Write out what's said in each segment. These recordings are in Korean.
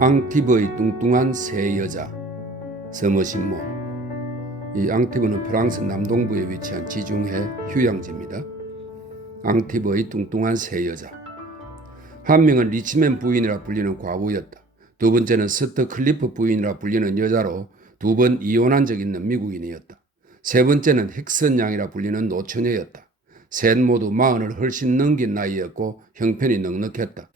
앙티브의 뚱뚱한 새 여자 서머신모. 이 앙티브는 프랑스 남동부에 위치한 지중해 휴양지입니다. 앙티브의 뚱뚱한 새 여자. 한 명은 리치맨 부인이라 불리는 과부였다. 두 번째는 스트 클리프 부인이라 불리는 여자로 두 번 이혼한 적 있는 미국인이었다. 세 번째는 힉슨 양이라 불리는 노처녀였다. 셋 모두 40을 훨씬 넘긴 나이였고 형편이 넉넉했다.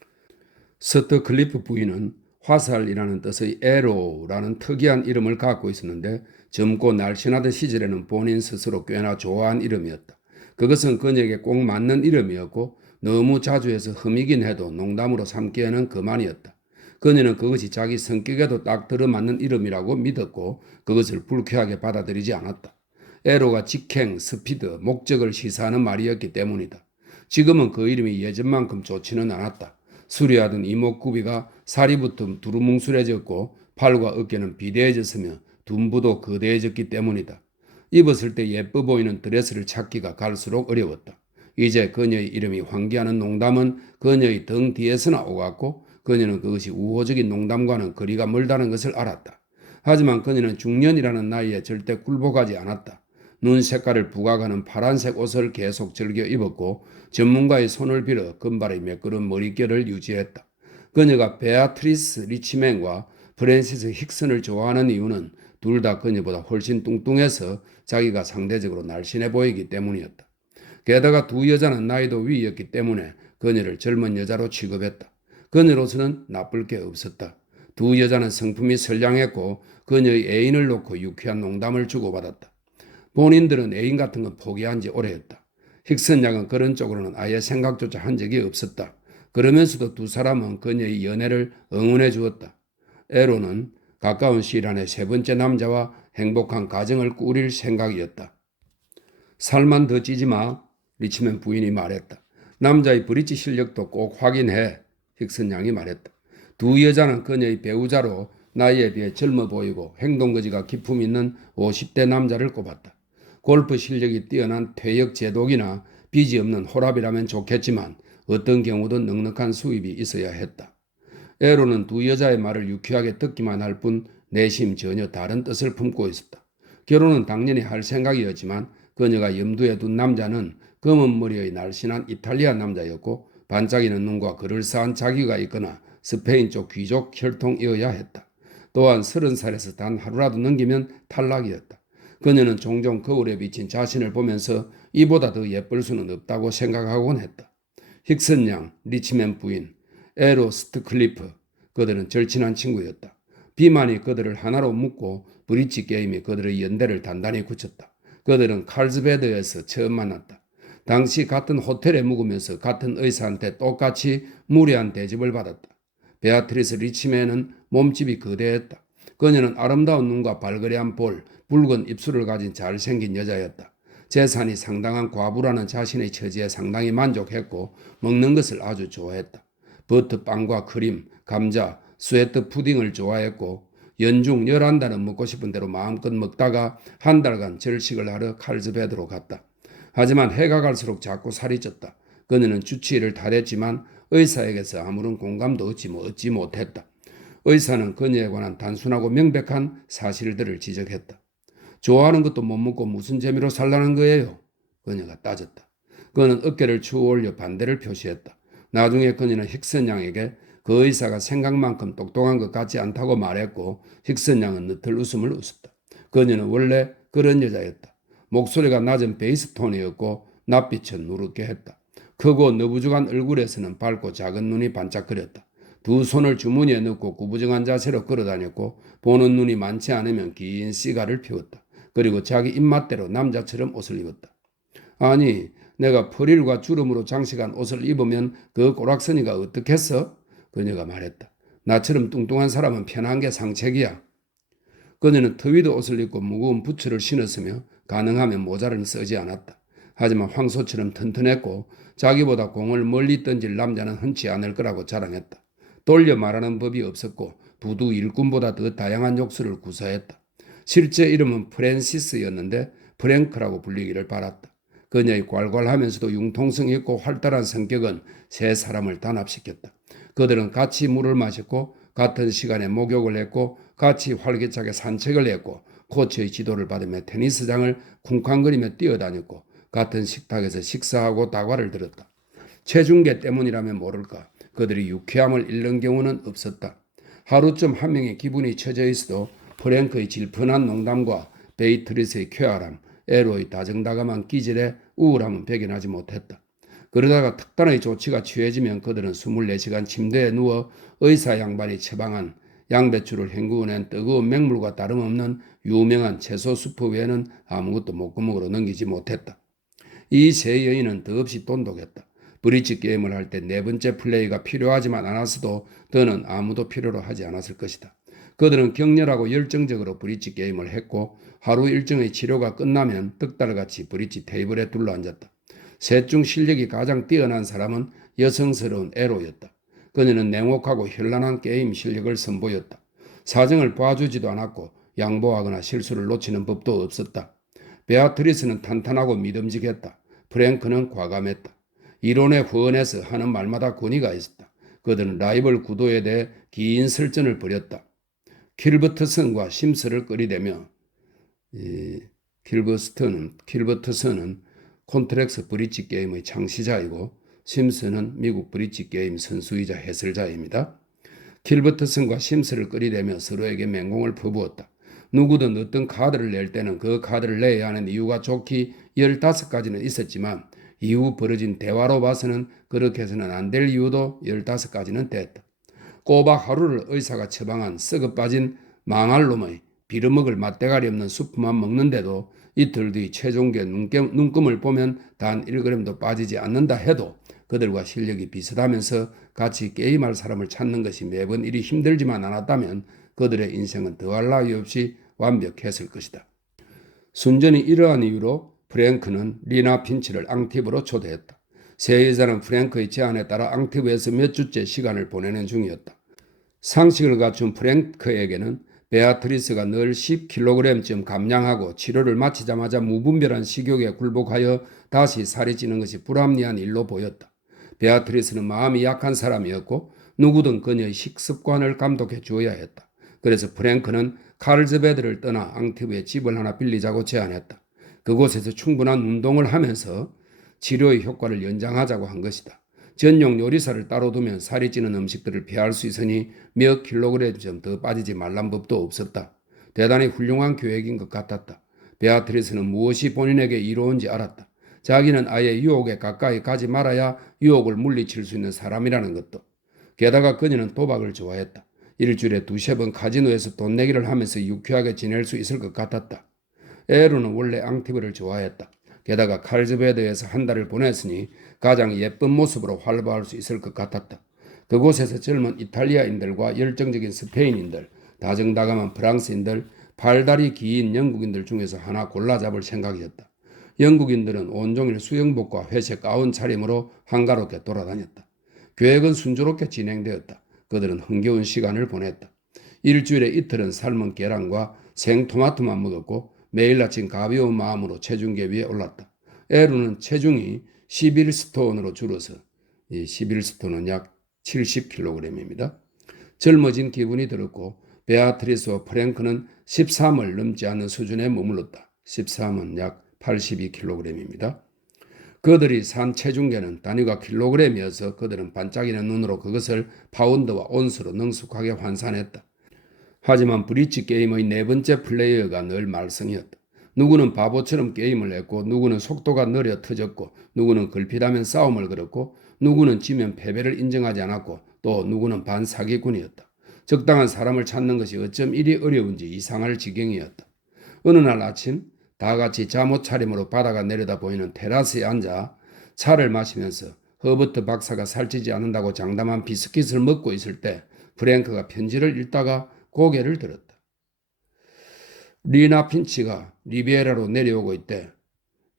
스트 클리프 부인은 화살이라는 뜻의 에로라는 특이한 이름을 갖고 있었는데 젊고 날씬하던 시절에는 본인 스스로 꽤나 좋아한 이름이었다. 그것은 그녀에게 꼭 맞는 이름이었고 너무 자주 해서 흠이긴 해도 농담으로 삼기에는 그만이었다. 그녀는 그것이 자기 성격에도 딱 들어맞는 이름이라고 믿었고 그것을 불쾌하게 받아들이지 않았다. 에로가 직행, 스피드, 목적을 시사하는 말이었기 때문이다. 지금은 그 이름이 예전만큼 좋지는 않았다. 수리하던 이목구비가 살이 붙음 두루뭉술해졌고 팔과 어깨는 비대해졌으며 둔부도 거대해졌기 때문이다. 입었을 때 예뻐 보이는 드레스를 찾기가 갈수록 어려웠다. 이제 그녀의 이름이 환기하는 농담은 그녀의 등 뒤에서나 오갔고 그녀는 그것이 우호적인 농담과는 거리가 멀다는 것을 알았다. 하지만 그녀는 중년이라는 나이에 절대 굴복하지 않았다. 눈 색깔을 부각하는 파란색 옷을 계속 즐겨 입었고 전문가의 손을 빌어 금발의 매끄러운 머릿결을 유지했다. 그녀가 베아트리스 리치맨과 프랜시스 힉슨을 좋아하는 이유는 둘 다 그녀보다 훨씬 뚱뚱해서 자기가 상대적으로 날씬해 보이기 때문이었다. 게다가 두 여자는 나이도 위였기 때문에 그녀를 젊은 여자로 취급했다. 그녀로서는 나쁠 게 없었다. 두 여자는 성품이 선량했고 그녀의 애인을 놓고 유쾌한 농담을 주고받았다. 본인들은 애인 같은 건 포기한 지 오래였다. 힉슨 양은 그런 쪽으로는 아예 생각조차 한 적이 없었다. 그러면서도 두 사람은 그녀의 연애를 응원해 주었다. 에로는 가까운 시일 안에 세 번째 남자와 행복한 가정을 꾸릴 생각이었다. 살만 더 찌지 마, 리치맨 부인이 말했다. 남자의 브릿지 실력도 꼭 확인해, 힉슨 양이 말했다. 두 여자는 그녀의 배우자로 나이에 비해 젊어 보이고 행동거지가 기품 있는 50대 남자를 꼽았다. 골프 실력이 뛰어난 퇴역 제독이나 빚이 없는 호랍이라면 좋겠지만 어떤 경우도 넉넉한 수입이 있어야 했다. 에로는 두 여자의 말을 유쾌하게 듣기만 할 뿐 내심 전혀 다른 뜻을 품고 있었다. 결혼은 당연히 할 생각이었지만 그녀가 염두에 둔 남자는 검은 머리의 날씬한 이탈리아 남자였고 반짝이는 눈과 그럴싸한 자기가 있거나 스페인 쪽 귀족 혈통이어야 했다. 또한 30살에서 단 하루라도 넘기면 탈락이었다. 그녀는 종종 거울에 비친 자신을 보면서 이보다 더 예쁠 수는 없다고 생각하곤 했다. 힉슨 양, 리치맨 부인, 에로 스트클리프, 그들은 절친한 친구였다. 비만이 그들을 하나로 묶고 브릿지 게임이 그들의 연대를 단단히 굳혔다. 그들은 칼즈베드에서 처음 만났다. 당시 같은 호텔에 묵으면서 같은 의사한테 똑같이 무례한 대접을 받았다. 베아트리스 리치맨은 몸집이 거대했다. 그녀는 아름다운 눈과 발그레한 볼, 붉은 입술을 가진 잘생긴 여자였다. 재산이 상당한 과부라는 자신의 처지에 상당히 만족했고 먹는 것을 아주 좋아했다. 버터빵과 크림, 감자, 스웨트 푸딩을 좋아했고 연중 11달은 먹고 싶은 대로 마음껏 먹다가 한 달간 절식을 하러 칼즈베드로 갔다. 하지만 해가 갈수록 자꾸 살이 쪘다. 그녀는 주치의를 탓했지만 의사에게서 아무런 공감도 얻지 못했다. 의사는 그녀에 관한 단순하고 명백한 사실들을 지적했다. 좋아하는 것도 못 먹고 무슨 재미로 살라는 거예요? 그녀가 따졌다. 그는 어깨를 추 올려 반대를 표시했다. 나중에 그녀는 힉슨 양에게 그 의사가 생각만큼 똑똑한 것 같지 않다고 말했고 힉슨 양은 느틀 웃음을 웃었다. 그녀는 원래 그런 여자였다. 목소리가 낮은 베이스 톤이었고 낯빛은 누렇게 했다. 크고 너부족한 얼굴에서는 밝고 작은 눈이 반짝거렸다. 두 손을 주머니에 넣고 구부정한 자세로 걸어다녔고 보는 눈이 많지 않으면 긴 시가를 피웠다. 그리고 자기 입맛대로 남자처럼 옷을 입었다. 아니, 내가 프릴과 주름으로 장식한 옷을 입으면 그 꼬락서니가 어떻겠어? 그녀가 말했다. 나처럼 뚱뚱한 사람은 편한 게 상책이야. 그녀는 트위드 옷을 입고 무거운 부츠를 신었으며 가능하면 모자를 쓰지 않았다. 하지만 황소처럼 튼튼했고 자기보다 공을 멀리 던질 남자는 흔치 않을 거라고 자랑했다. 돌려 말하는 법이 없었고 부두 일꾼보다 더 다양한 욕설을 구사했다. 실제 이름은 프랜시스였는데 프랭크라고 불리기를 바랐다. 그녀의 괄괄하면서도 융통성 있고 활달한 성격은 세 사람을 단합시켰다. 그들은 같이 물을 마셨고 같은 시간에 목욕을 했고 같이 활기차게 산책을 했고 코치의 지도를 받으며 테니스장을 쿵쾅거리며 뛰어다녔고 같은 식탁에서 식사하고 다과를 들었다. 체중계 때문이라면 모를까 그들이 유쾌함을 잃는 경우는 없었다. 하루쯤 한 명의 기분이 처져 있어도 프랭크의 질펀한 농담과 베이트리스의 쾌활함, 에로의 다정다감한 기질에 우울함은 배견하지 못했다. 그러다가 특단의 조치가 취해지면 그들은 24시간 침대에 누워 의사 양반이 처방한 양배추를 헹구어낸 뜨거운 맹물과 다름없는 유명한 채소 수프 외에는 아무것도 목구멍으로 넘기지 못했다. 이 세 여인은 더없이 똑똑했다. 브릿지 게임을 할 때 네 번째 플레이가 필요하지만 않았어도 더는 아무도 필요로 하지 않았을 것이다. 그들은 격렬하고 열정적으로 브릿지 게임을 했고 하루 일정의 치료가 끝나면 떡달같이 브릿지 테이블에 둘러앉았다. 셋 중 실력이 가장 뛰어난 사람은 여성스러운 에로였다. 그녀는 냉혹하고 현란한 게임 실력을 선보였다. 사정을 봐주지도 않았고 양보하거나 실수를 놓치는 법도 없었다. 베아트리스는 탄탄하고 믿음직했다. 프랭크는 과감했다. 이론에 후원해서 하는 말마다 권위가 있었다. 그들은 라이벌 구도에 대해 긴 설전을 벌였다. 킬버트슨과 심스를 끌이대며 킬버트슨은 콘트렉스 브릿지 게임의 창시자이고 심스는 미국 브릿지 게임 선수이자 해설자입니다. 킬버트슨과 심스를 끌이대며 서로에게 맹공을 퍼부었다. 누구든 어떤 카드를 낼 때는 그 카드를 내야 하는 이유가 좋기 15가지는 있었지만 이후 벌어진 대화로 봐서는 그렇게 해서는 안 될 이유도 15가지는 됐다. 꼬박 하루를 의사가 처방한 썩어 빠진 망할 놈의 빌어먹을 맛대가리 없는 수프만 먹는데도 이틀 뒤 최종계 눈금을 보면 단 1g도 빠지지 않는다 해도 그들과 실력이 비슷하면서 같이 게임할 사람을 찾는 것이 매번 일이 힘들지만 않았다면 그들의 인생은 더할 나위 없이 완벽했을 것이다. 순전히 이러한 이유로 프랭크는 리나 핀치를 앙티브로 초대했다. 세 여자는 프랭크의 제안에 따라 앙티브에서 몇 주째 시간을 보내는 중이었다. 상식을 갖춘 프랭크에게는 베아트리스가 늘 10kg쯤 감량하고 치료를 마치자마자 무분별한 식욕에 굴복하여 다시 살이 찌는 것이 불합리한 일로 보였다. 베아트리스는 마음이 약한 사람이었고 누구든 그녀의 식습관을 감독해 주어야 했다. 그래서 프랭크는 카를즈베드를 떠나 앙티브에 집을 하나 빌리자고 제안했다. 그곳에서 충분한 운동을 하면서 치료의 효과를 연장하자고 한 것이다. 전용 요리사를 따로 두면 살이 찌는 음식들을 피할 수 있으니 몇 킬로그램 더 빠지지 말란 법도 없었다. 대단히 훌륭한 계획인 것 같았다. 베아트리스는 무엇이 본인에게 이로운지 알았다. 자기는 아예 유혹에 가까이 가지 말아야 유혹을 물리칠 수 있는 사람이라는 것도. 게다가 그녀는 도박을 좋아했다. 일주일에 2~3번 카지노에서 돈 내기를 하면서 유쾌하게 지낼 수 있을 것 같았다. 에루는 원래 앙티브를 좋아했다. 게다가 칼즈베드에서 한 달을 보냈으니 가장 예쁜 모습으로 활보할 수 있을 것 같았다. 그곳에서 젊은 이탈리아인들과 열정적인 스페인인들, 다정다감한 프랑스인들, 팔다리 긴 영국인들 중에서 하나 골라 잡을 생각이었다. 영국인들은 온종일 수영복과 회색 가운 차림으로 한가롭게 돌아다녔다. 계획은 순조롭게 진행되었다. 그들은 흥겨운 시간을 보냈다. 일주일에 이틀은 삶은 계란과 생토마토만 먹었고 매일 아침 가벼운 마음으로 체중계 위에 올랐다. 에루는 체중이 11스톤으로 줄어서 이 11스톤은 약 70kg입니다. 젊어진 기분이 들었고 베아트리스와 프랭크는 13을 넘지 않는 수준에 머물렀다. 13은 약 82kg입니다. 그들이 산 체중계는 단위가 킬로그램이어서 그들은 반짝이는 눈으로 그것을 파운드와 온스로 능숙하게 환산했다. 하지만 브릿지 게임의 네 번째 플레이어가 늘 말썽이었다. 누구는 바보처럼 게임을 했고 누구는 속도가 느려 터졌고 누구는 걸핏하면 싸움을 걸었고 누구는 지면 패배를 인정하지 않았고 또 누구는 반사기꾼이었다. 적당한 사람을 찾는 것이 어쩜 이리 어려운지 이상할 지경이었다. 어느 날 아침 다 같이 잠옷 차림으로 바다가 내려다 보이는 테라스에 앉아 차를 마시면서 허버트 박사가 살찌지 않는다고 장담한 비스킷을 먹고 있을 때 프랭크가 편지를 읽다가 고개를 들었다. 리나 핀치가 리비에라로 내려오고 있대.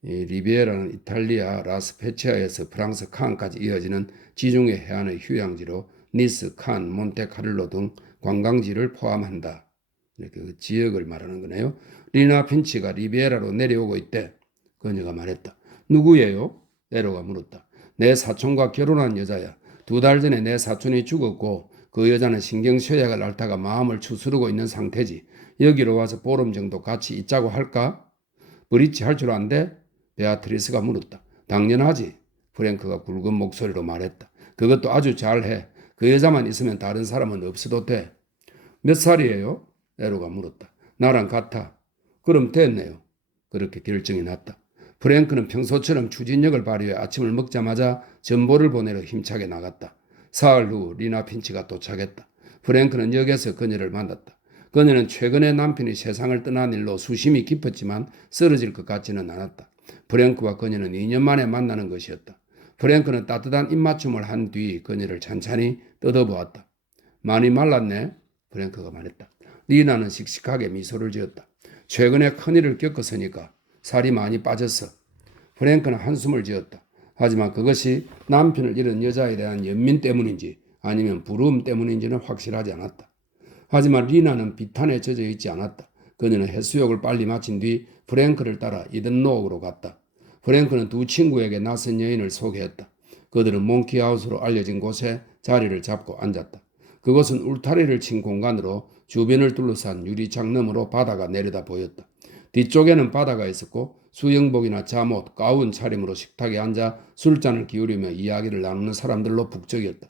이 리비에라는 이탈리아 라스페치아에서 프랑스 칸까지 이어지는 지중해 해안의 휴양지로 니스, 칸, 몬테카를로 등 관광지를 포함한다. 이렇게 그 지역을 말하는 거네요. 리나 핀치가 리비에라로 내려오고 있대. 그녀가 말했다. 누구예요? 에로가 물었다. 내 사촌과 결혼한 여자야. 2달 전에 내 사촌이 죽었고 그 여자는 신경쇠약을 앓다가 마음을 추스르고 있는 상태지. 여기로 와서 보름 정도 같이 있자고 할까? 브릿지 할 줄 안대? 베아트리스가 물었다. 당연하지. 프랭크가 굵은 목소리로 말했다. 그것도 아주 잘해. 그 여자만 있으면 다른 사람은 없어도 돼. 몇 살이에요? 에로가 물었다. 나랑 같아. 그럼 됐네요. 그렇게 결정이 났다. 프랭크는 평소처럼 추진력을 발휘해 아침을 먹자마자 전보를 보내러 힘차게 나갔다. 사흘 후 리나 핀치가 도착했다. 프랭크는 역에서 그녀를 만났다. 그녀는 최근에 남편이 세상을 떠난 일로 수심이 깊었지만 쓰러질 것 같지는 않았다. 프랭크와 그녀는 2년 만에 만나는 것이었다. 프랭크는 따뜻한 입맞춤을 한 뒤 그녀를 찬찬히 뜯어보았다. 많이 말랐네? 프랭크가 말했다. 리나는 씩씩하게 미소를 지었다. 최근에 큰일을 겪었으니까 살이 많이 빠졌어. 프랭크는 한숨을 지었다. 하지만 그것이 남편을 잃은 여자에 대한 연민 때문인지 아니면 부러움 때문인지는 확실하지 않았다. 하지만 리나는 비탄에 젖어 있지 않았다. 그녀는 해수욕을 빨리 마친 뒤 프랭크를 따라 이든노옥으로 갔다. 프랭크는 두 친구에게 낯선 여인을 소개했다. 그들은 몽키하우스로 알려진 곳에 자리를 잡고 앉았다. 그곳은 울타리를 친 공간으로 주변을 둘러싼 유리창 너머로 바다가 내려다 보였다. 뒤쪽에는 바다가 있었고 수영복이나 잠옷, 가운 차림으로 식탁에 앉아 술잔을 기울이며 이야기를 나누는 사람들로 북적였다.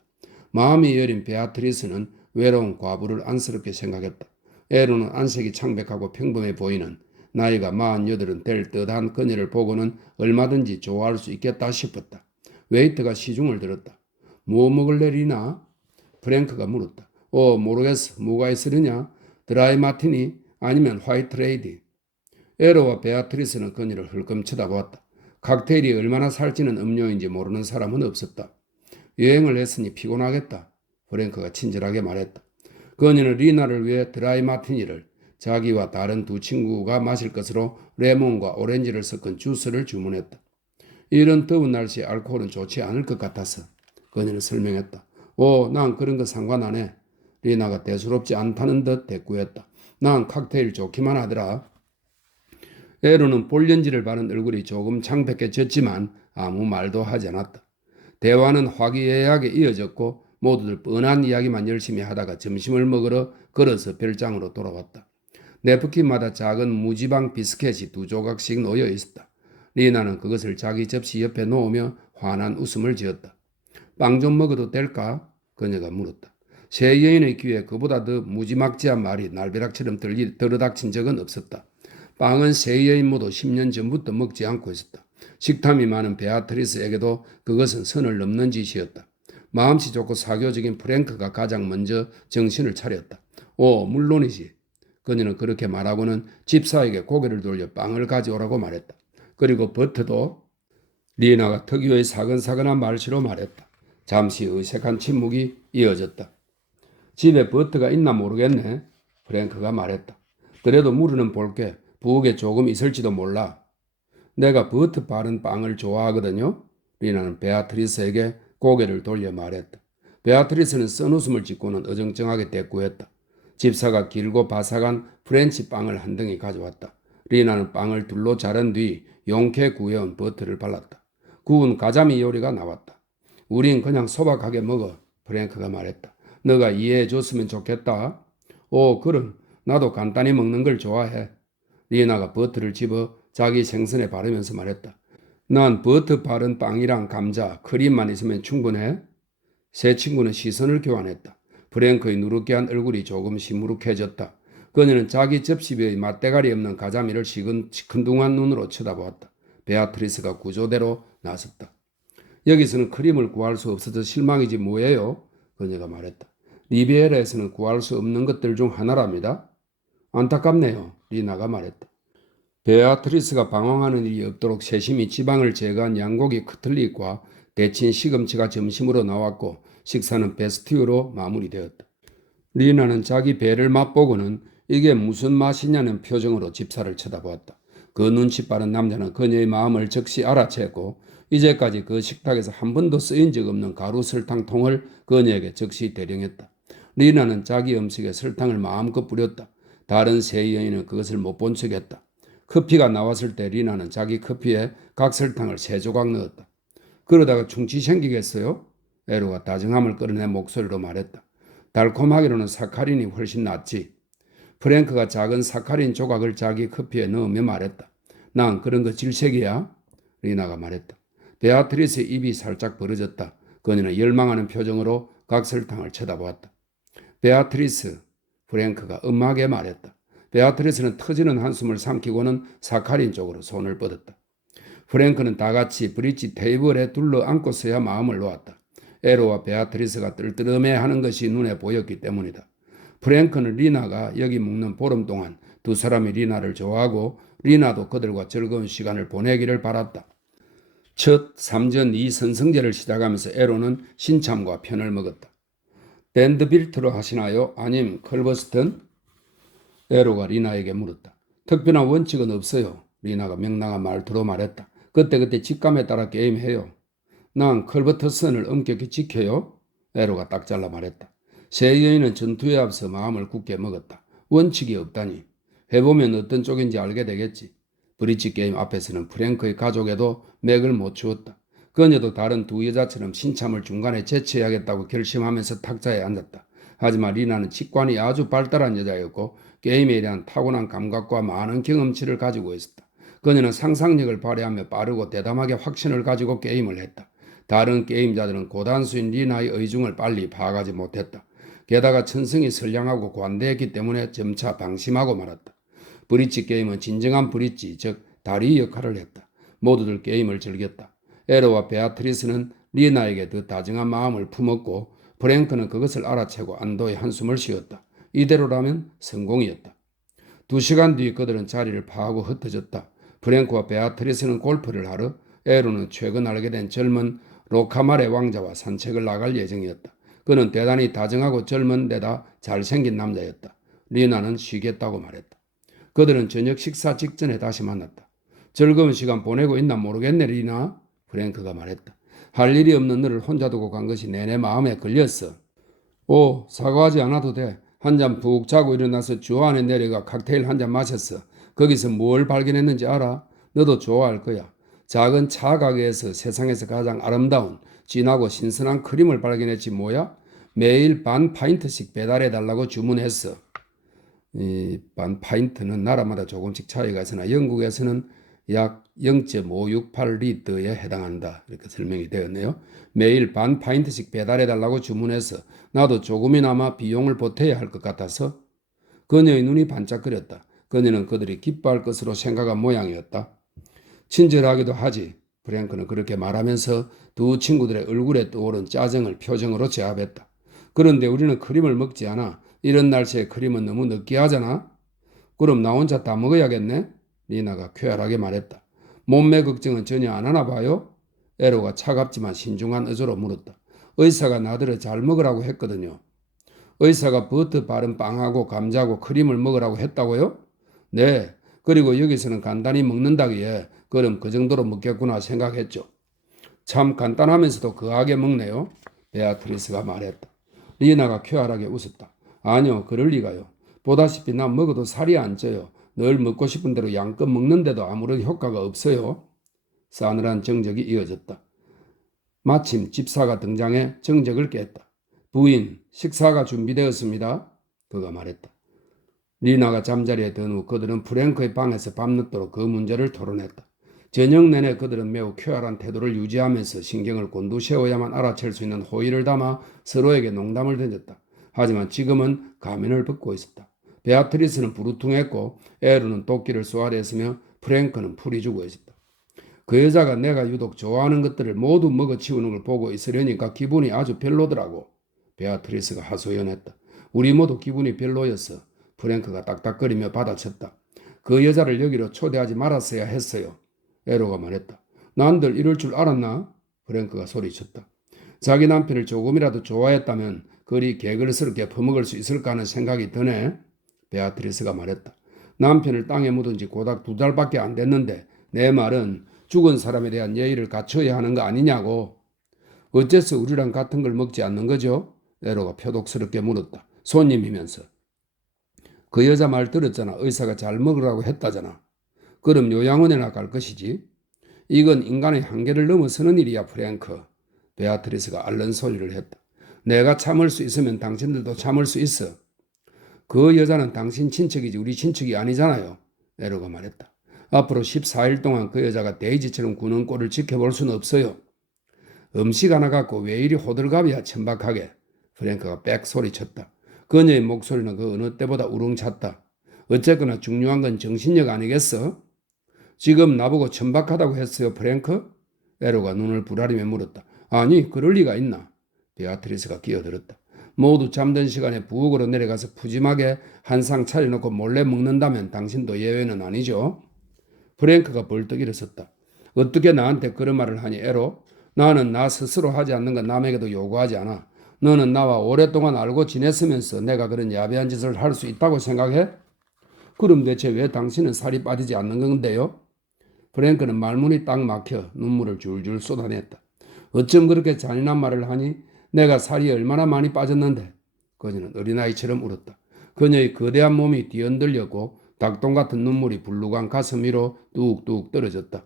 마음이 여린 베아트리스는 외로운 과부를 안쓰럽게 생각했다. 에로는 안색이 창백하고 평범해 보이는 나이가 48은 될 듯한 그녀를 보고는 얼마든지 좋아할 수 있겠다 싶었다. 웨이터가 시중을 들었다. 뭐 먹을래 리나? 프랭크가 물었다. 모르겠어. 뭐가 있으려냐? 드라이 마티니 아니면 화이트 레이디. 에로와 베아트리스는 그녀를 흘끔 쳐다보았다. 칵테일이 얼마나 살찌는 음료인지 모르는 사람은 없었다. 여행을 했으니 피곤하겠다. 프랭크가 친절하게 말했다. 그녀는 리나를 위해 드라이 마티니를 자기와 다른 두 친구가 마실 것으로 레몬과 오렌지를 섞은 주스를 주문했다. 이런 더운 날씨에 알코올은 좋지 않을 것 같아서 그녀는 설명했다. 난 그런 거 상관 안 해. 리나가 대수롭지 않다는 듯 대꾸했다. 난 칵테일 좋기만 하더라. 에로는 볼렌지를 바른 얼굴이 조금 창백해졌지만 아무 말도 하지 않았다. 대화는 화기애애하게 이어졌고 모두들 뻔한 이야기만 열심히 하다가 점심을 먹으러 걸어서 별장으로 돌아왔다. 냅킨마다 작은 무지방 비스켓이 2조각씩 놓여 있었다. 리나는 그것을 자기 접시 옆에 놓으며 환한 웃음을 지었다. 빵 좀 먹어도 될까? 그녀가 물었다. 새 여인의 귀에 그보다 더 무지막지한 말이 날벼락처럼 들어닥친 적은 없었다. 빵은 새 여인 모두 10년 전부터 먹지 않고 있었다. 식탐이 많은 베아트리스에게도 그것은 선을 넘는 짓이었다. 마음씨 좋고 사교적인 프랭크가 가장 먼저 정신을 차렸다. 물론이지. 그녀는 그렇게 말하고는 집사에게 고개를 돌려 빵을 가져오라고 말했다. 그리고 버터도. 리나가 특유의 사근사근한 말씨로 말했다. 잠시 어색한 침묵이 이어졌다. 집에 버터가 있나 모르겠네. 프랭크가 말했다. 그래도 물어는 볼게. 부엌에 조금 있을지도 몰라. 내가 버터 바른 빵을 좋아하거든요. 리나는 베아트리스에게 고개를 돌려 말했다. 베아트리스는 쓴웃음을 짓고는 어정쩡하게 대꾸했다. 집사가 길고 바삭한 프렌치 빵을 한 덩이 가져왔다. 리나는 빵을 둘로 자른 뒤 용케 구워온 버터를 발랐다. 구운 가자미 요리가 나왔다. 우린 그냥 소박하게 먹어. 프랭크가 말했다. 너가 이해해 줬으면 좋겠다. 그럼 나도 간단히 먹는 걸 좋아해. 리나가 버터를 집어 자기 생선에 바르면서 말했다. 난 버터 바른 빵이랑 감자, 크림만 있으면 충분해. 세 친구는 시선을 교환했다. 프랭크의 누렇게한 얼굴이 조금 시무룩해졌다. 그녀는 자기 접시배의 맛대가리 없는 가자미를 시큰둥한 눈으로 쳐다보았다. 베아트리스가 구조대로 나섰다. 여기서는 크림을 구할 수 없어서 실망이지 뭐예요? 그녀가 말했다. 리비에라에서는 구할 수 없는 것들 중 하나랍니다. 안타깝네요. 리나가 말했다. 베아트리스가 방황하는 일이 없도록 세심히 지방을 제거한 양고기 크틀릭과 데친 시금치가 점심으로 나왔고 식사는 베스티우로 마무리되었다. 리나는 자기 배를 맛보고는 이게 무슨 맛이냐는 표정으로 집사를 쳐다보았다. 그 눈치 빠른 남자는 그녀의 마음을 즉시 알아챘고 이제까지 그 식탁에서 한 번도 쓰인 적 없는 가루 설탕통을 그녀에게 즉시 대령했다. 리나는 자기 음식에 설탕을 마음껏 뿌렸다. 다른 세 여인은 그것을 못 본 척했다. 커피가 나왔을 때 리나는 자기 커피에 각설탕을 3조각 넣었다. 그러다가 충치 생기겠어요? 에로가 다정함을 끌어내 목소리로 말했다. 달콤하기로는 사카린이 훨씬 낫지. 프랭크가 작은 사카린 조각을 자기 커피에 넣으며 말했다. 난 그런 거 질색이야. 리나가 말했다. 베아트리스의 입이 살짝 벌어졌다. 그녀는 열망하는 표정으로 각설탕을 쳐다보았다. 베아트리스, 프랭크가 음하게 말했다. 베아트리스는 터지는 한숨을 삼키고는 사카린 쪽으로 손을 뻗었다. 프랭크는 다같이 브릿지 테이블에 둘러앉고서야 마음을 놓았다. 에로와 베아트리스가 뜰뜨름해하는 것이 눈에 보였기 때문이다. 프랭크는 리나가 여기 묵는 보름 동안 두 사람이 리나를 좋아하고 리나도 그들과 즐거운 시간을 보내기를 바랐다. 첫 3전 2선승제를 시작하면서 에로는 신참과 편을 먹었다. 밴드빌트로 하시나요? 아님 컬버스턴? 에로가 리나에게 물었다. 특별한 원칙은 없어요. 리나가 명랑한 말투로 말했다. 그때그때 직감에 따라 게임해요. 난 컬버터슨을 엄격히 지켜요. 에로가 딱 잘라 말했다. 세 여인은 전투에 앞서 마음을 굳게 먹었다. 원칙이 없다니. 해보면 어떤 쪽인지 알게 되겠지. 브릿지 게임 앞에서는 프랭크의 가족에도 맥을 못 추었다. 그녀도 다른 두 여자처럼 신참을 중간에 제치해야겠다고 결심하면서 탁자에 앉았다. 하지만 리나는 직관이 아주 발달한 여자였고 게임에 대한 타고난 감각과 많은 경험치를 가지고 있었다. 그녀는 상상력을 발휘하며 빠르고 대담하게 확신을 가지고 게임을 했다. 다른 게임자들은 고단수인 리나의 의중을 빨리 파악하지 못했다. 게다가 천성이 선량하고 관대했기 때문에 점차 방심하고 말았다. 브릿지 게임은 진정한 브릿지, 즉 다리 역할을 했다. 모두들 게임을 즐겼다. 에로와 베아트리스는 리나에게 더 다정한 마음을 품었고 프랭크는 그것을 알아채고 안도의 한숨을 쉬었다. 이대로라면 성공이었다. 2시간 뒤 그들은 자리를 파하고 흩어졌다. 프랭크와 베아트리스는 골프를 하러, 에로는 최근 알게 된 젊은 로카말의 왕자와 산책을 나갈 예정이었다. 그는 대단히 다정하고 젊은 데다 잘생긴 남자였다. 리나는 쉬겠다고 말했다. 그들은 저녁 식사 직전에 다시 만났다. 즐거운 시간 보내고 있나 모르겠네 리나. 프랭크가 말했다. 할 일이 없는 너를 혼자 두고 간 것이 내내 마음에 걸렸어. 오, 사과하지 않아도 돼. 한 잔 푹 자고 일어나서 주 안에 내려가 칵테일 한 잔 마셨어. 거기서 뭘 발견했는지 알아? 너도 좋아할 거야. 작은 차 가게에서 세상에서 가장 아름다운 진하고 신선한 크림을 발견했지 뭐야? 매일 반 파인트씩 배달해달라고 주문했어. 이 반 파인트는 나라마다 조금씩 차이가 있으나 영국에서는 약 0.568리터에 해당한다. 이렇게 설명이 되었네요. 매일 반 파인트씩 배달해달라고 주문해서 나도 조금이나마 비용을 보태야 할 것 같아서. 그녀의 눈이 반짝거렸다. 그녀는 그들이 기뻐할 것으로 생각한 모양이었다. 친절하기도 하지. 프랭크는 그렇게 말하면서 두 친구들의 얼굴에 떠오른 짜증을 표정으로 제압했다. 그런데 우리는 크림을 먹지 않아. 이런 날씨에 크림은 너무 느끼하잖아. 그럼 나 혼자 다 먹어야겠네? 리나가 쾌활하게 말했다. 몸매 걱정은 전혀 안 하나 봐요? 에로가 차갑지만 신중한 어조로 물었다. 의사가 나들을 잘 먹으라고 했거든요. 의사가 버터 바른 빵하고 감자하고 크림을 먹으라고 했다고요? 네. 그리고 여기서는 간단히 먹는다기에 그럼 그 정도로 먹겠구나 생각했죠. 참 간단하면서도 거하게 먹네요. 베아트리스가 말했다. 리나가 쾌활하게 웃었다. 아니요, 그럴 리가요. 보다시피 난 먹어도 살이 안 쪄요. 늘 먹고 싶은 대로 양껏 먹는데도 아무런 효과가 없어요. 싸늘한 정적이 이어졌다. 마침 집사가 등장해 정적을 깼다. 부인, 식사가 준비되었습니다. 그가 말했다. 리나가 잠자리에 든 후 그들은 프랭크의 방에서 밤늦도록 그 문제를 토론했다. 저녁 내내 그들은 매우 쾌활한 태도를 유지하면서 신경을 곤두세워야만 알아챌 수 있는 호의를 담아 서로에게 농담을 던졌다. 하지만 지금은 가면을 벗고 있었다. 베아트리스는 부르퉁했고 에르는 도끼를 쏘아댔으며 프랭크는 풀이 주고 있었다. 그 여자가 내가 유독 좋아하는 것들을 모두 먹어치우는 걸 보고 있으려니까 기분이 아주 별로더라고. 베아트리스가 하소연했다. 우리 모두 기분이 별로였어. 프랭크가 딱딱거리며 받아쳤다. 그 여자를 여기로 초대하지 말았어야 했어요. 에로가 말했다. 난들 이럴 줄 알았나? 프랭크가 소리쳤다. 자기 남편을 조금이라도 좋아했다면 그리 개걸스럽게 퍼먹을 수 있을까 하는 생각이 드네. 베아트리스가 말했다. 남편을 땅에 묻은 지 고작 2달밖에 안 됐는데 내 말은 죽은 사람에 대한 예의를 갖춰야 하는 거 아니냐고. 어째서 우리랑 같은 걸 먹지 않는 거죠? 에로가 표독스럽게 물었다. 손님이면서. 그 여자 말 들었잖아. 의사가 잘 먹으라고 했다잖아. 그럼 요양원에나 갈 것이지. 이건 인간의 한계를 넘어서는 일이야, 프랭크. 베아트리스가 앓는 소리를 했다. 내가 참을 수 있으면 당신들도 참을 수 있어. 그 여자는 당신 친척이지 우리 친척이 아니잖아요. 에로가 말했다. 앞으로 14일 동안 그 여자가 데이지처럼 구는 꼴을 지켜볼 수는 없어요. 음식 하나 갖고 왜 이리 호들갑이야 천박하게. 프랭크가 빽 소리쳤다. 그녀의 목소리는 그 어느 때보다 우렁찼다. 어쨌거나 중요한 건 정신력 아니겠어? 지금 나보고 천박하다고 했어요 프랭크? 에로가 눈을 부라리며 물었다. 아니 그럴 리가 있나? 베아트리스가 끼어들었다. 모두 잠든 시간에 부엌으로 내려가서 푸짐하게 한 상 차려놓고 몰래 먹는다면 당신도 예외는 아니죠? 프랭크가 벌떡 일어섰다. 어떻게 나한테 그런 말을 하니 에로? 나는 나 스스로 하지 않는 건 남에게도 요구하지 않아. 너는 나와 오랫동안 알고 지냈으면서 내가 그런 야비한 짓을 할 수 있다고 생각해? 그럼 대체 왜 당신은 살이 빠지지 않는 건데요? 프랭크는 말문이 딱 막혀 눈물을 줄줄 쏟아냈다. 어쩜 그렇게 잔인한 말을 하니? 내가 살이 얼마나 많이 빠졌는데. 그녀는 어린아이처럼 울었다. 그녀의 거대한 몸이 뒤흔들렸고 닭똥 같은 눈물이 불루간 가슴 위로 뚝뚝 떨어졌다.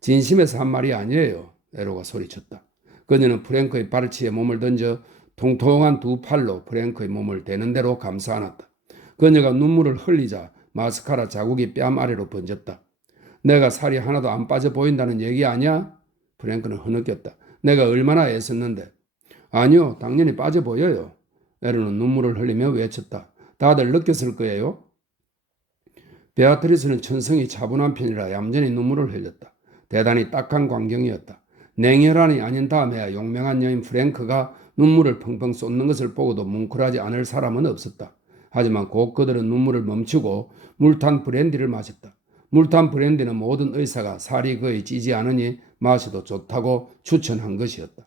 진심에서 한 말이 아니에요. 에로가 소리쳤다. 그녀는 프랭크의 발치에 몸을 던져 통통한 두 팔로 프랭크의 몸을 대는 대로 감싸 안았다. 그녀가 눈물을 흘리자 마스카라 자국이 뺨 아래로 번졌다. 내가 살이 하나도 안 빠져 보인다는 얘기 아니야? 프랭크는 흐느꼈다. 내가 얼마나 애썼는데. 아니요, 당연히 빠져 보여요. 에로는 눈물을 흘리며 외쳤다. 다들 느꼈을 거예요. 베아트리스는 천성이 차분한 편이라 얌전히 눈물을 흘렸다. 대단히 딱한 광경이었다. 냉혈한이 아닌 다음에야 용맹한 여인 프랭크가 눈물을 펑펑 쏟는 것을 보고도 뭉클하지 않을 사람은 없었다. 하지만 곧 그들은 눈물을 멈추고 물탄 브랜디를 마셨다. 물탄 브랜디는 모든 의사가 살이 거의 찌지 않으니 마셔도 좋다고 추천한 것이었다.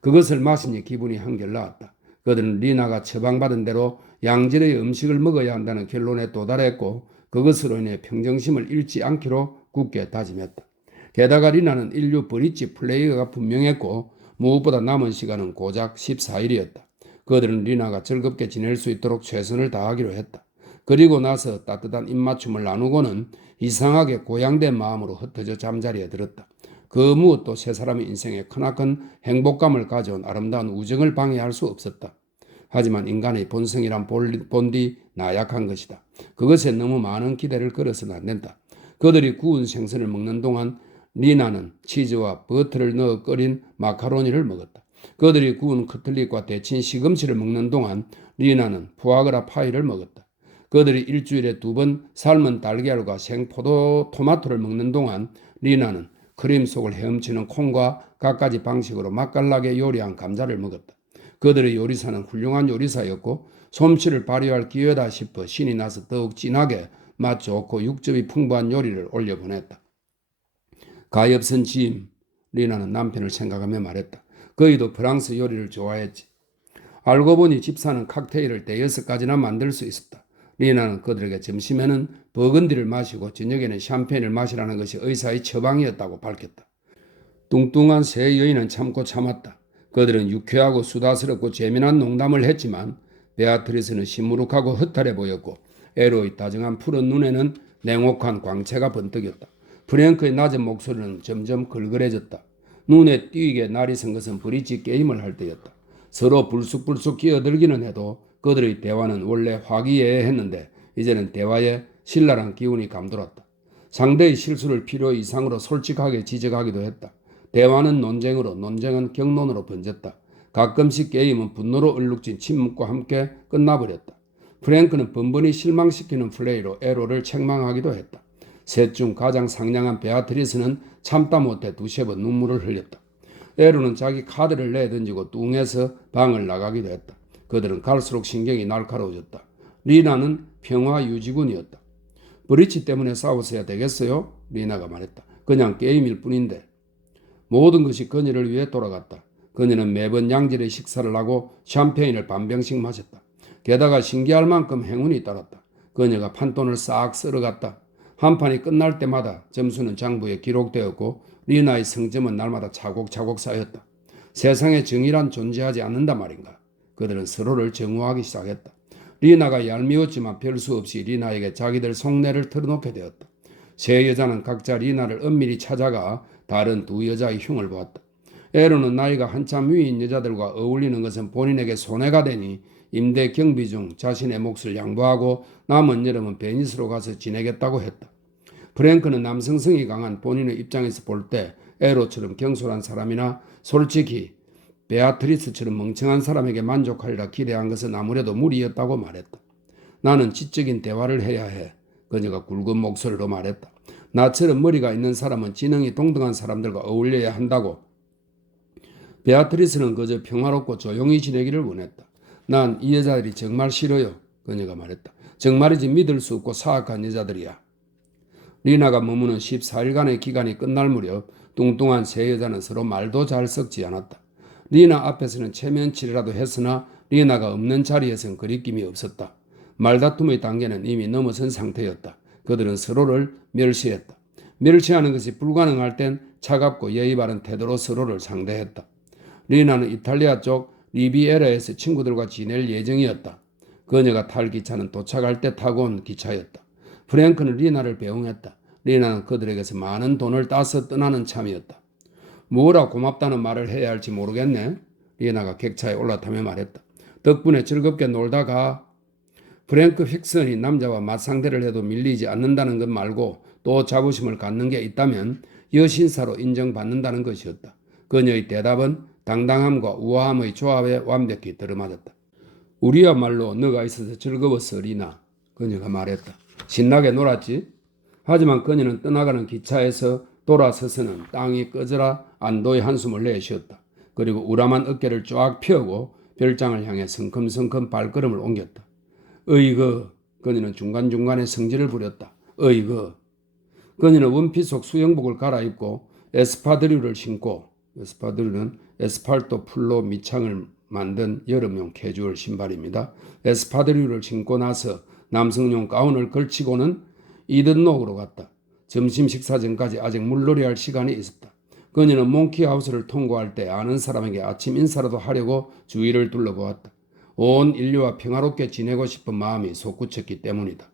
그것을 마시니 기분이 한결 나았다. 그들은 리나가 처방받은 대로 양질의 음식을 먹어야 한다는 결론에 도달했고 그것으로 인해 평정심을 잃지 않기로 굳게 다짐했다. 게다가 리나는 인류 브릿지 플레이어가 분명했고 무엇보다 남은 시간은 고작 14일이었다. 그들은 리나가 즐겁게 지낼 수 있도록 최선을 다하기로 했다. 그리고 나서 따뜻한 입맞춤을 나누고는 이상하게 고양된 마음으로 흩어져 잠자리에 들었다. 그 무엇도 세 사람의 인생에 크나큰 행복감을 가져온 아름다운 우정을 방해할 수 없었다. 하지만 인간의 본성이란 본디 나약한 것이다. 그것에 너무 많은 기대를 걸어서는 안 된다. 그들이 구운 생선을 먹는 동안 리나는 치즈와 버터를 넣어 끓인 마카로니를 먹었다. 그들이 구운 커틀릿과 데친 시금치를 먹는 동안 리나는 푸아그라 파이를 먹었다. 그들이 일주일에 2번 삶은 달걀과 생포도 토마토를 먹는 동안 리나는 크림 속을 헤엄치는 콩과 갖가지 방식으로 맛깔나게 요리한 감자를 먹었다. 그들의 요리사는 훌륭한 요리사였고 솜씨를 발휘할 기회다 싶어 신이 나서 더욱 진하게 맛 좋고 육즙이 풍부한 요리를 올려보냈다. 가엾은 짐, 리나는 남편을 생각하며 말했다. 그이도 프랑스 요리를 좋아했지. 알고 보니 집사는 칵테일을 5-6가지나 만들 수 있었다. 리나는 그들에게 점심에는 버건디를 마시고 저녁에는 샴페인을 마시라는 것이 의사의 처방이었다고 밝혔다. 뚱뚱한 세 여인은 참고 참았다. 그들은 유쾌하고 수다스럽고 재미난 농담을 했지만 베아트리스는 시무룩하고 허탈해 보였고 에로의 다정한 푸른 눈에는 냉혹한 광채가 번뜩였다. 프랭크의 낮은 목소리는 점점 걸걸해졌다. 눈에 띄게 날이 선 것은 브릿지 게임을 할 때였다. 서로 불쑥불쑥 끼어들기는 해도 그들의 대화는 원래 화기애애했는데 이제는 대화에 신랄한 기운이 감돌았다. 상대의 실수를 필요 이상으로 솔직하게 지적하기도 했다. 대화는 논쟁으로, 논쟁은 격론으로 번졌다. 가끔씩 게임은 분노로 얼룩진 침묵과 함께 끝나버렸다. 프랭크는 번번이 실망시키는 플레이로 에로를 책망하기도 했다. 셋 중 가장 상냥한 베아트리스는 참다 못해 2-3번 눈물을 흘렸다. 에로는 자기 카드를 내던지고 뚱해서 방을 나가기도 했다. 그들은 갈수록 신경이 날카로워졌다. 리나는 평화유지군이었다. 브릿지 때문에 싸웠어야 되겠어요? 리나가 말했다. 그냥 게임일 뿐인데. 모든 것이 그녀를 위해 돌아갔다. 그녀는 매번 양질의 식사를 하고 샴페인을 반병씩 마셨다. 게다가 신기할 만큼 행운이 따랐다. 그녀가 판돈을 싹 쓸어갔다. 한 판이 끝날 때마다 점수는 장부에 기록되었고 리나의 성점은 날마다 차곡차곡 쌓였다. 세상에 정의란 존재하지 않는다 말인가. 그들은 서로를 정오하기 시작했다. 리나가 얄미웠지만 별 수 없이 리나에게 자기들 속내를 털어놓게 되었다. 세 여자는 각자 리나를 은밀히 찾아가 다른 두 여자의 흉을 보았다. 에로는 나이가 한참 위인 여자들과 어울리는 것은 본인에게 손해가 되니 임대 경비 중 자신의 몫을 양보하고 남은 여름은 베니스로 가서 지내겠다고 했다. 프랭크는 남성성이 강한 본인의 입장에서 볼 때 에로처럼 경솔한 사람이나 솔직히 베아트리스처럼 멍청한 사람에게 만족하리라 기대한 것은 아무래도 무리였다고 말했다. 나는 지적인 대화를 해야 해. 그녀가 굵은 목소리로 말했다. 나처럼 머리가 있는 사람은 지능이 동등한 사람들과 어울려야 한다고. 베아트리스는 그저 평화롭고 조용히 지내기를 원했다. 난 이 여자들이 정말 싫어요. 그녀가 말했다. 정말이지 믿을 수 없고 사악한 여자들이야. 리나가 머무는 14일간의 기간이 끝날 무렵 뚱뚱한 세 여자는 서로 말도 잘 섞지 않았다. 리나 앞에서는 체면치레라도 했으나 리나가 없는 자리에선 거리낌이 없었다. 말다툼의 단계는 이미 넘어선 상태였다. 그들은 서로를 멸시했다. 멸시하는 것이 불가능할 땐 차갑고 예의 바른 태도로 서로를 상대했다. 리나는 이탈리아 쪽 리비에라에서 친구들과 지낼 예정이었다. 그녀가 탈 기차는 도착할 때 타고 온 기차였다. 프랭크는 리나를 배웅했다. 리나는 그들에게서 많은 돈을 따서 떠나는 참이었다. 뭐라 고맙다는 말을 해야 할지 모르겠네. 리나가 객차에 올라타며 말했다. 덕분에 즐겁게 놀다가. 프랭크 힉슨이 남자와 맞상대를 해도 밀리지 않는다는 것 말고 또 자부심을 갖는 게 있다면 여신사로 인정받는다는 것이었다. 그녀의 대답은 당당함과 우아함의 조합에 완벽히 들어맞았다. 우리야말로 너가 있어서 즐거웠어, 리나. 그녀가 말했다. 신나게 놀았지? 하지만 그녀는 떠나가는 기차에서 돌아서서는 땅이 꺼져라 안도의 한숨을 내쉬었다. 그리고 우람한 어깨를 쫙 펴고 별장을 향해 성큼성큼 발걸음을 옮겼다. 어이그. 그녀는 중간중간에 성질을 부렸다. 어이그. 그녀는 원피 속 수영복을 갈아입고 에스파드류를 신고, 에스파드류는 에스팔토 풀로 밑창을 만든 여름용 캐주얼 신발입니다. 에스파드류를 신고 나서 남성용 가운을 걸치고는 이든록으로 갔다. 점심 식사 전까지 아직 물놀이 할 시간이 있었다. 그녀는 몽키하우스를 통과할 때 아는 사람에게 아침 인사라도 하려고 주위를 둘러보았다. 온 인류와 평화롭게 지내고 싶은 마음이 솟구쳤기 때문이다.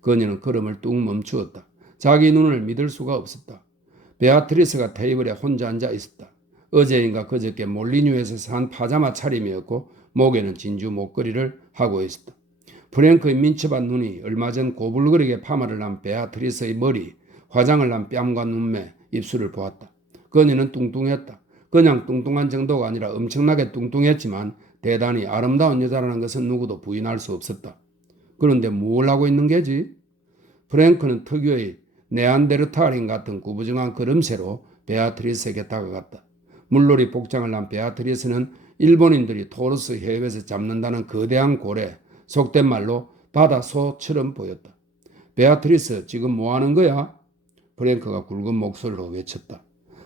그녀는 걸음을 뚝 멈추었다. 자기 눈을 믿을 수가 없었다. 베아트리스가 테이블에 혼자 앉아 있었다. 어제인가 그저께 몰리뉴에서 산 파자마 차림이었고 목에는 진주 목걸이를 하고 있었다. 프랭크의 민첩한 눈이 얼마 전 고불거리게 파마를 난 베아트리스의 머리, 화장을 난 뺨과 눈매, 입술을 보았다. 그녀는 뚱뚱했다. 그냥 뚱뚱한 정도가 아니라 엄청나게 뚱뚱했지만 대단히 아름다운 여자라는 것은 누구도 부인할 수 없었다. 그런데 뭘 하고 있는 게지? 프랭크는 특유의 네안데르탈인 같은 구부정한 걸음새로 베아트리스에게 다가갔다. 물놀이 복장을 한 베아트리스는 일본인들이 토르스 해협에서 잡는다는 거대한 고래, 속된 말로 바다소처럼 보였다. 베아트리스, 지금 뭐 하는 거야? 프랭크가 굵은 목소리로 외쳤다.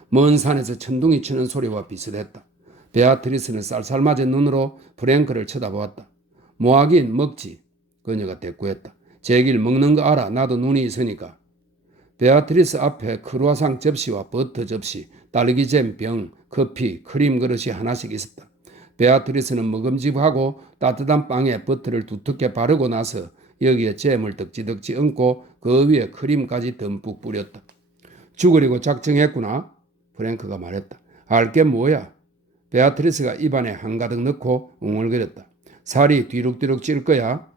먼 산에서 천둥이 치는 소리와 비슷했다. 베아트리스는 쌀쌀맞은 눈으로 프랭크를 쳐다보았다. 뭐 하긴 먹지. 그녀가 대꾸했다. 제 길 먹는 거 알아. 나도 눈이 있으니까. 베아트리스 앞에 크루아상 접시와 버터 접시, 딸기잼 병, 커피, 크림 그릇이 하나씩 있었다. 베아트리스는 먹음직하고 따뜻한 빵에 버터를 두텁게 바르고 나서 여기에 잼을 덕지덕지 얹고 그 위에 크림까지 듬뿍 뿌렸다. 죽으려고 작정했구나. 프랭크가 말했다. 알게 뭐야. 베아트리스가 입안에 한가득 넣고 웅얼거렸다. 살이 뒤룩뒤룩 찔 거야.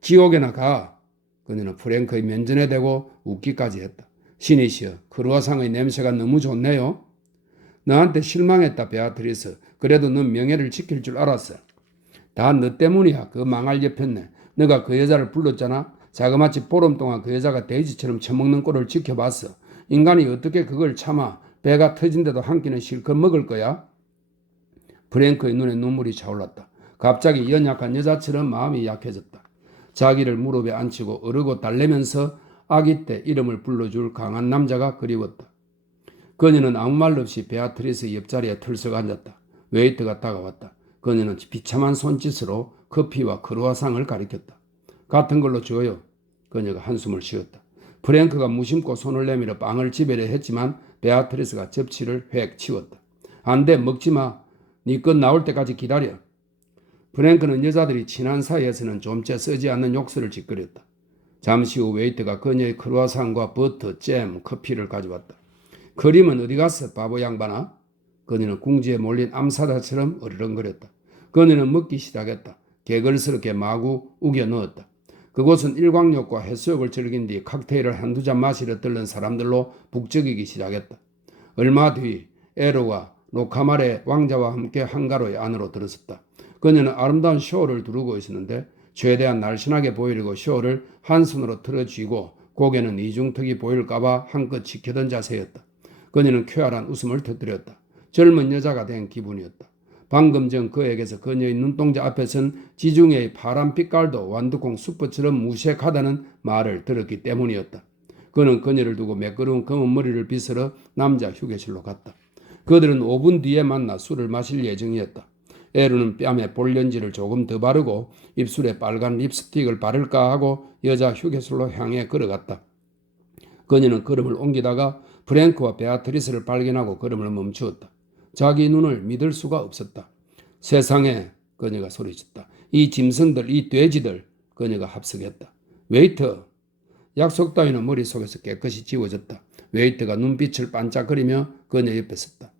지옥에나 가. 그녀는 프랭크의 면전에 대고 웃기까지 했다. 신이시여, 크루아상의 냄새가 너무 좋네요. 너한테 실망했다, 베아트리스. 그래도 넌 명예를 지킬 줄 알았어. 다 너 때문이야. 그 망할 여편네. 너가 그 여자를 불렀잖아. 자그마치 보름 동안 그 여자가 돼지처럼 처먹는 꼴을 지켜봤어. 인간이 어떻게 그걸 참아. 배가 터진데도 한 끼는 실컷 먹을 거야. 프랭크의 눈에 눈물이 차올랐다. 갑자기 연약한 여자처럼 마음이 약해졌다. 자기를 무릎에 앉히고 어르고 달래면서 아기 때 이름을 불러줄 강한 남자가 그리웠다. 그녀는 아무 말 없이 베아트리스 옆자리에 털썩 앉았다. 웨이터가 다가왔다. 그녀는 비참한 손짓으로 커피와 크루아상을 가리켰다. 같은 걸로 줘요. 그녀가 한숨을 쉬었다. 프랭크가 무심코 손을 내밀어 빵을 지배려 했지만 베아트리스가 접시를 획 치웠다. 안 돼, 먹지 마. 네 것 나올 때까지 기다려. 프랭크는 여자들이 친한 사이에서는 좀째 쓰지 않는 욕설을 짓거렸다. 잠시 후 웨이터가 그녀의 크루아상과 버터, 잼, 커피를 가져왔다. 크림은 어디 갔어, 바보 양반아? 그녀는 궁지에 몰린 암사자처럼 어르렁거렸다. 그녀는 먹기 시작했다. 개걸스럽게 마구 우겨 넣었다. 그곳은 일광욕과 해수욕을 즐긴 뒤 칵테일을 한두 잔 마시러 들른 사람들로 북적이기 시작했다. 얼마 뒤 에로가 노카말의 왕자와 함께 한가로이 안으로 들어섰다. 그녀는 아름다운 쇼를 두르고 있었는데 최대한 날씬하게 보이려고 쇼를 한 손으로 틀어쥐고 고개는 이중턱이 보일까봐 한껏 지켜던 자세였다. 그녀는 쾌활한 웃음을 터뜨렸다. 젊은 여자가 된 기분이었다. 방금 전 그에게서 그녀의 눈동자 앞에 선 지중해의 파란 빛깔도 완두콩 수프처럼 무색하다는 말을 들었기 때문이었다. 그는 그녀를 두고 매끄러운 검은 머리를 빗으러 남자 휴게실로 갔다. 그들은 5분 뒤에 만나 술을 마실 예정이었다. 에루는 뺨에 볼렌지를 조금 더 바르고 입술에 빨간 립스틱을 바를까 하고 여자 휴게실로 향해 걸어갔다. 그녀는 걸음을 옮기다가 프랭크와 베아트리스를 발견하고 걸음을 멈추었다. 자기 눈을 믿을 수가 없었다. 세상에, 그녀가 소리쳤다. 이 짐승들, 이 돼지들, 그녀가 합석했다. 웨이터, 약속 따위는 머릿속에서 깨끗이 지워졌다. 웨이터가 눈빛을 반짝거리며 그녀 옆에 섰다.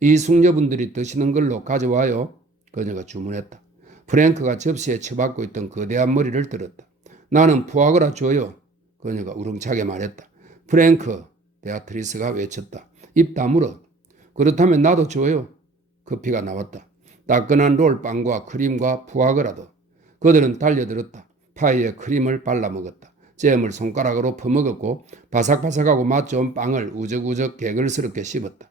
이 숙녀분들이 드시는 걸로 가져와요. 그녀가 주문했다. 프랭크가 접시에 처박고 있던 거대한 머리를 들었다. 나는 푸아그라 줘요. 그녀가 우렁차게 말했다. 프랭크, 베아트리스가 외쳤다. 입 다물어. 그렇다면 나도 줘요. 커피가 나왔다. 따끈한 롤빵과 크림과 푸아그라도. 그들은 달려들었다. 파이에 크림을 발라 먹었다. 잼을 손가락으로 퍼먹었고 바삭바삭하고 맛 좋은 빵을 우적우적 개걸스럽게 씹었다.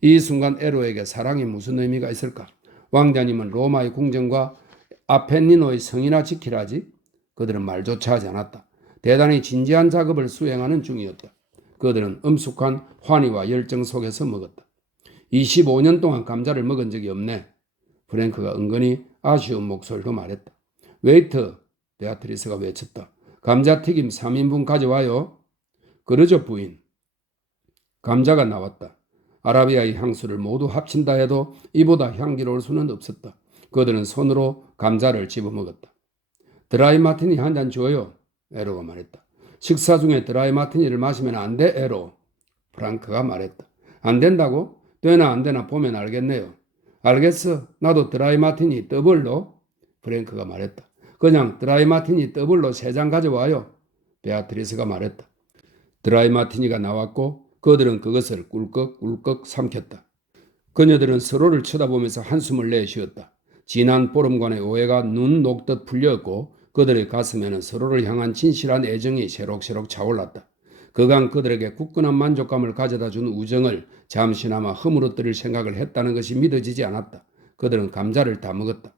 이 순간 에로에게 사랑이 무슨 의미가 있을까? 왕자님은 로마의 궁정과 아펜니노의 성이나 지키라지? 그들은 말조차 하지 않았다. 대단히 진지한 작업을 수행하는 중이었다. 그들은 엄숙한 환희와 열정 속에서 먹었다. 25년 동안 감자를 먹은 적이 없네. 프랭크가 은근히 아쉬운 목소리로 말했다. 웨이터, 베아트리스가 외쳤다. 감자튀김 3인분 가져와요. 그러죠, 부인. 감자가 나왔다. 아라비아의 향수를 모두 합친다 해도 이보다 향기로울 수는 없었다. 그들은 손으로 감자를 집어먹었다. 드라이 마티니 한 잔 줘요. 에로가 말했다. 식사 중에 드라이 마티니를 마시면 안 돼, 에로. 프랑크가 말했다. 안 된다고? 되나 안 되나 보면 알겠네요. 알겠어. 나도 드라이 마티니 더블로. 프랭크가 말했다. 그냥 드라이 마티니 더블로 3잔 가져와요. 베아트리스가 말했다. 드라이 마티니가 나왔고 그들은 그것을 꿀꺽꿀꺽 삼켰다. 그녀들은 서로를 쳐다보면서 한숨을 내쉬었다. 진한 보름간의 오해가 눈 녹듯 풀렸고 그들의 가슴에는 서로를 향한 진실한 애정이 새록새록 차올랐다. 그간 그들에게 굳건한 만족감을 가져다 준 우정을 잠시나마 허물어뜨릴 생각을 했다는 것이 믿어지지 않았다. 그들은 감자를 다 먹었다.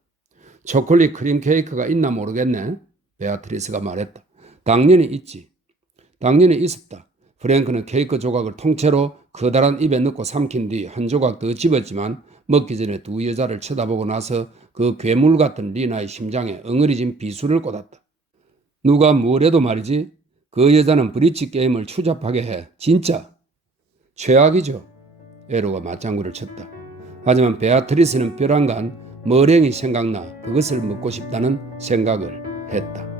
초콜릿 크림 케이크가 있나 모르겠네. 베아트리스가 말했다. 당연히 있지. 당연히 있었다. 프랭크는 케이크 조각을 통째로 커다란 입에 넣고 삼킨 뒤 한 조각 더 집었지만 먹기 전에 두 여자를 쳐다보고 나서 그 괴물 같은 리나의 심장에 엉어리진 비수를 꽂았다. 누가 뭐래도 말이지. 그 여자는 브릿지 게임을 추잡하게 해. 진짜. 최악이죠. 에로가 맞장구를 쳤다. 하지만 베아트리스는 벼랑간 머랭이 생각나 그것을 먹고 싶다는 생각을 했다.